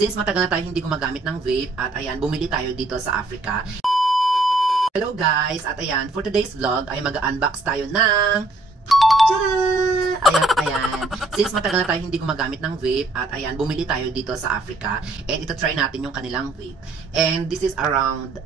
Since matagal na tayo hindi gumagamit ng vape, at ayan, bumili tayo dito sa Africa. Hello guys! At ayan, for today's vlog ay mag-unbox tayo ng... Ayan. Since matagal na tayo hindi gumagamit ng vape, at ayan, bumili tayo dito sa Africa. And ito try natin yung kanilang vape. And this is around,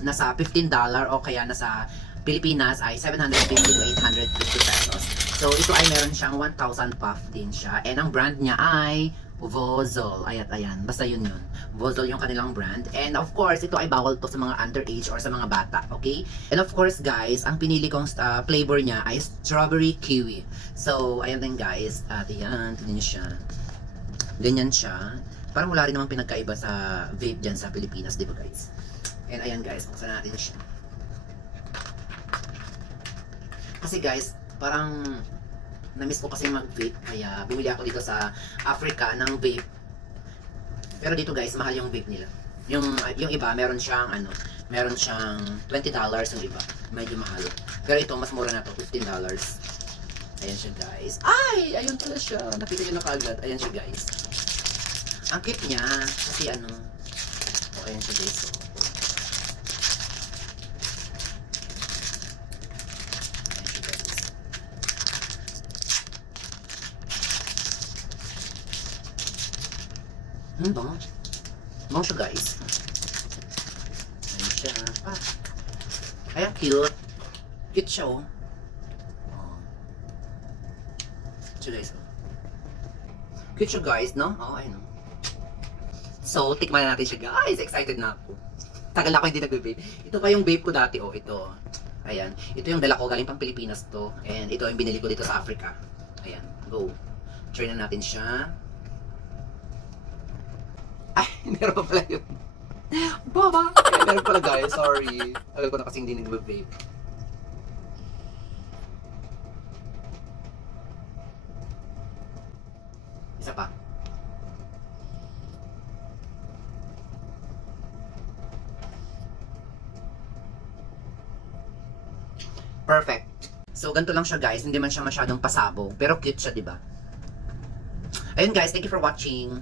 nasa $15 o kaya nasa Pilipinas ay 750 to 850 pesos. So ito ay meron siyang 1,000 puff din siya. And ang brand niya ay Vozol. Ayan. Basta yun. Vozol yung kanilang brand. And of course, ito ay bawal to sa mga underage or sa mga bata. Okay? And of course, guys, ang pinili kong flavor niya ay strawberry kiwi. So, ayan din guys. At ayan, tignan niyo siya. Ganyan siya. Parang wala rin namang pinagkaiba sa vape dyan sa Pilipinas, di ba guys? And ayan guys, buksan natin siya. Kasi guys, parang na-miss ko kasi mag-vape, kaya bumili ako dito sa Africa ng vape. Pero dito guys, mahal yung vape nila. Yung iba, meron siyang $20 yung iba. Medyo mahal. Pero ito, mas mura na to, $15. Ayan siya guys. Ay! Ayun pala siya. Nakita nyo na kaagad. Ayan siya guys. Ang cute niya, kasi ayan siya guys. Bango siya guys. Ayan siya. Ayan, cute. Cute siya oh. Siya guys. Cute siya guys, no? Ayun oh. So, tikman na natin siya guys. Excited na ako. Tagal ako hindi nag-vape. Ito pa yung vape ko dati oh. Ito. Ayan. Ito yung dala ko galing pang Pilipinas to. And ito yung binili ko dito sa Africa. Ayan. Go. Try na natin siya. Ay, meron pa pala yun. Baba! Ay, meron pala guys, sorry. Alam ko na kasi hindi nag-vape. Isa pa. Perfect. So, ganito lang siya guys. Hindi man siya masyadong pasabog. Pero cute siya, diba? Ayun guys, thank you for watching.